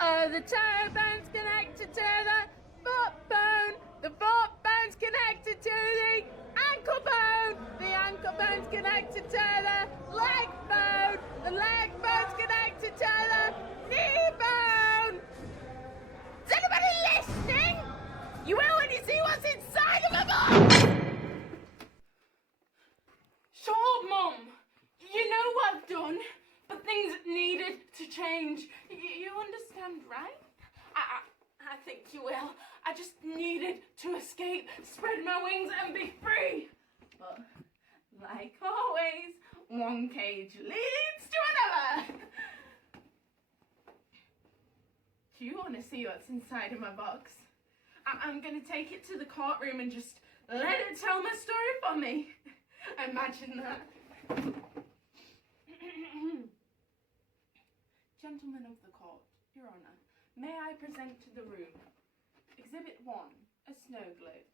The toe bone's connected to the foot bone. The foot bone's connected to the ankle bone. The ankle bone's connected to the leg bone. The leg bone's connected to the knee bone. Is anybody listening? You will when you see what's inside of a box. Sure, Mum. You know what I've done, but things needed to change. You understand, right? I think you will. I just needed to escape, spread my wings and be free. But, like always, one cage leads to another. Do you want to see what's inside of my box? I'm going to take it to the courtroom and just let it tell my story for me. Imagine that. Gentlemen of the court, Your Honour, may I present to the room Exhibit 1, a snow globe.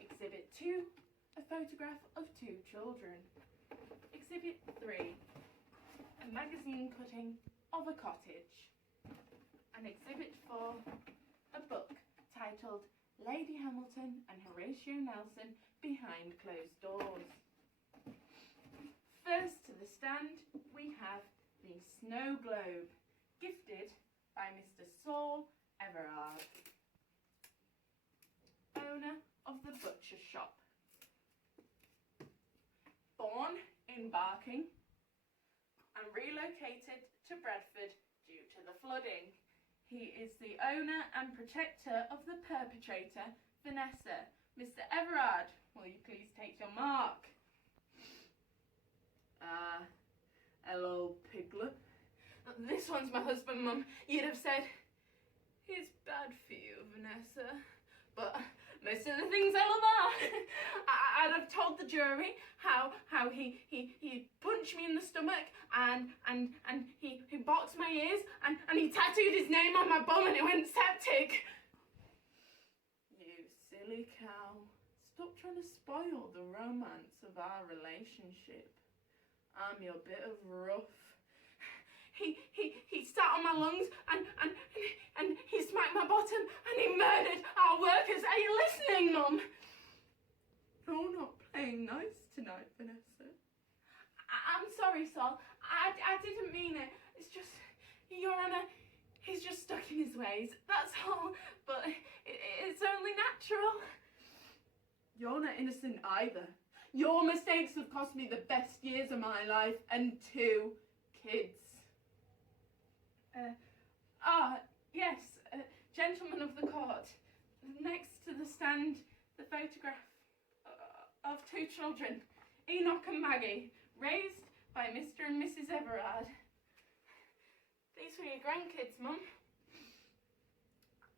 Exhibit 2, a photograph of 2 children. Exhibit 3, a magazine cutting of a cottage. And Exhibit 4, a book titled Lady Hamilton and Horatio Nelson Behind Closed Doors. First to the stand, we have the snow globe, gifted by Mr. Saul Everard, owner of the butcher shop. Born in Barking and relocated to Bradford due to the flooding. He is the owner and protector of the perpetrator, Vanessa. Mr. Everard, will you please take your mark? Hello, Piglet. This one's my husband, Mum. You'd have said, he's bad for you, Vanessa. But most of the things I love are. I'd have told the jury how he punched me in the stomach and he boxed my ears and he tattooed his name on my bum and it went septic. You silly cow. Stop trying to spoil the romance of our relationship. I'm your bit of rough. He sat on my lungs and he smacked my bottom and he murdered our workers. Are you listening, Mum? You're not playing nice tonight, Vanessa. I'm sorry, Sol. I didn't mean it. It's just, Your Honour, he's just stuck in his ways. That's all. But it's only natural. You're not innocent either. Your mistakes have cost me the best years of my life and 2 kids. Yes, gentlemen of the court. Next to the stand, the photograph of 2 children, Enoch and Maggie, raised by Mr. and Mrs. Everard. These were your grandkids, Mum.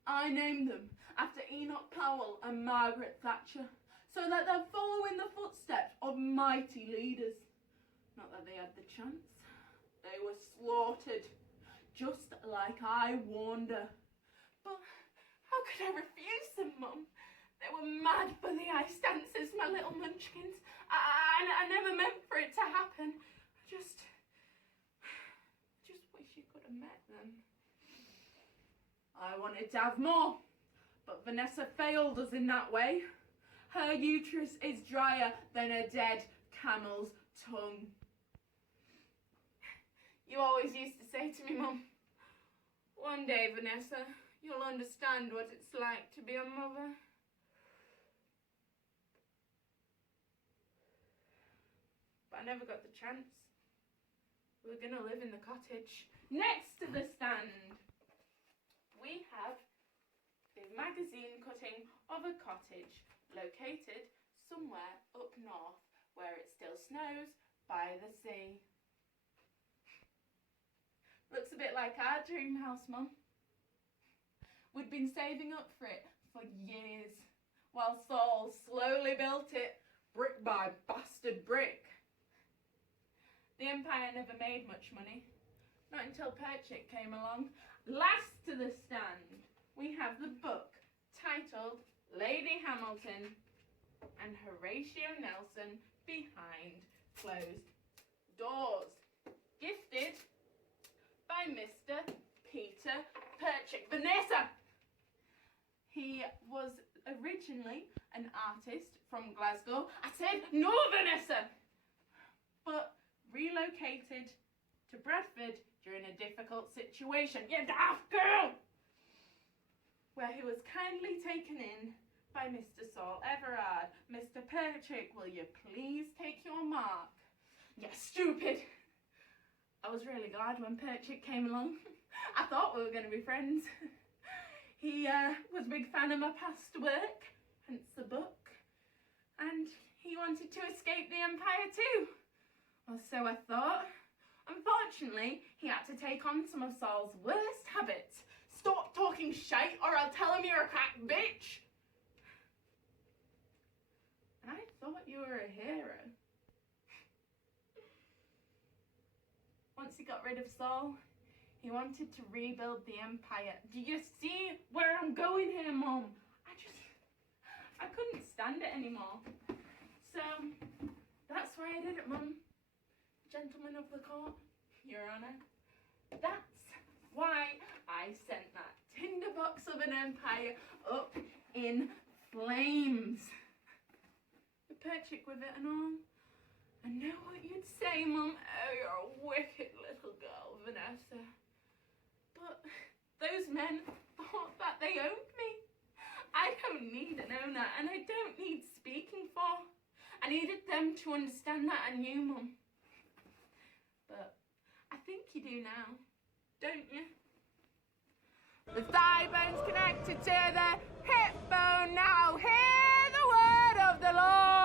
I named them after Enoch Powell and Margaret Thatcher, so that they'll follow in the footsteps of mighty leaders. Not that they had the chance. They were slaughtered, just like I warned her. But how could I refuse them, Mum? They were mad for the ice dancers, my little munchkins. I never meant for it to happen. I just wish you could have met them. I wanted to have more, but Vanessa failed us in that way. Her uterus is drier than a dead camel's tongue. You always used to say to me, Mum, one day, Vanessa, you'll understand what it's like to be a mother. But I never got the chance. We were going to live in the cottage. Next to the stand, we have the magazine cutting of a cottage located somewhere up north where it still snows by the sea. Looks a bit like our dream house, Mum. We'd been saving up for it for years, while Saul slowly built it, brick by bastard brick. The Empire never made much money, not until Perchik came along. Last to the stand, we have the book titled Lady Hamilton and Horatio Nelson Behind Closed Doors, gifted by Mr. Peter originally an artist from Glasgow. I said no, Vanessa! But relocated to Bradford during a difficult situation. You daft girl! Where he was kindly taken in by Mr. Saul Everard. Mr. Perchick, will you please take your mark? You stupid! I was really glad when Perchick came along. I thought we were going to be friends. He was a big fan of my past work, hence the book. And he wanted to escape the Empire too. Or so I thought. Unfortunately, he had to take on some of Saul's worst habits. Stop talking shite or I'll tell him you're a crack bitch. And I thought you were a hero. Once he got rid of Saul, he wanted to rebuild the Empire. Do you see where I'm going here, Mum? I couldn't stand it anymore. So, that's why I did it, Mum. Gentlemen of the court, Your Honour. That's why I sent that tinderbox of an empire up in flames. The Perchick with it and all. I know what you'd say, Mum. Oh, you're a wicked little girl, Vanessa. But those men thought that they owned me. I don't need an owner, and I don't need speaking for. I needed them to understand that I knew, Mum. But I think you do now, don't you? The thigh bone's connected to the hip bone now. Hear the word of the Lord.